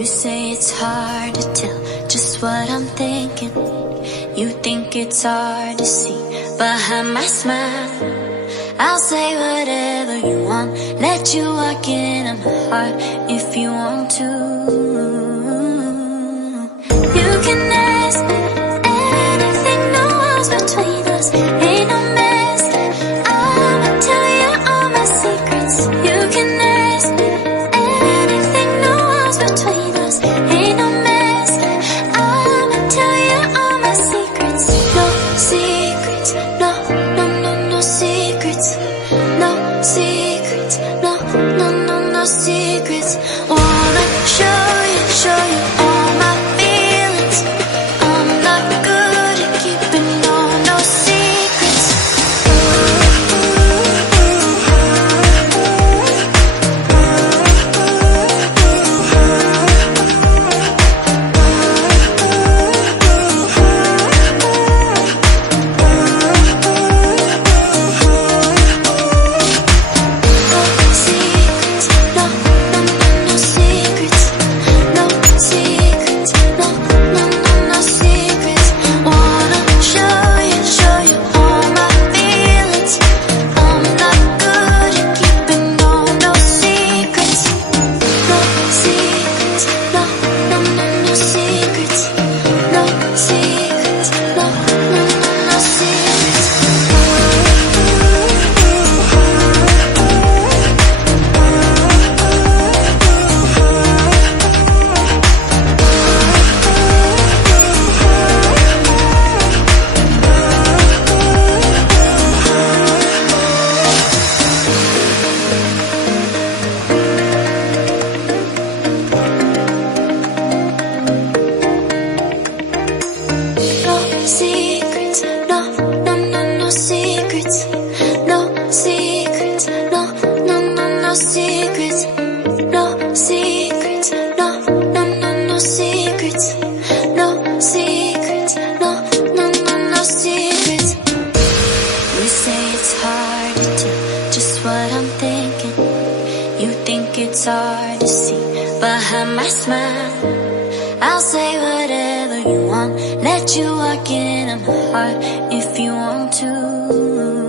You say it's hard to tell just what I'm thinking. You think it's hard to see behind my smile. I'll say whatever you want, let you walk into my heart if you want to. You can ask me anything, no walls between us, ain't no mess. I'ma tell you all my secrets. You can ask me anything, no walls between us, ain't no mess. I'ma tell you all my secrets. No secrets, no, no, no, no secrets. No secrets, no, no, no, no secrets. Wanna show you all my feelings. I'm not good at keeping no secrets. Secrets, no, no, no, no secrets. No secrets, no, no, no, no secrets. No secrets, no, no, no, no secrets. No secrets, no, no, no, no secrets. You say it's hard to tell just what I'm thinking. You think it's hard to see behind my smile. I'll say whatever you want, let you walk into my heart if you want to.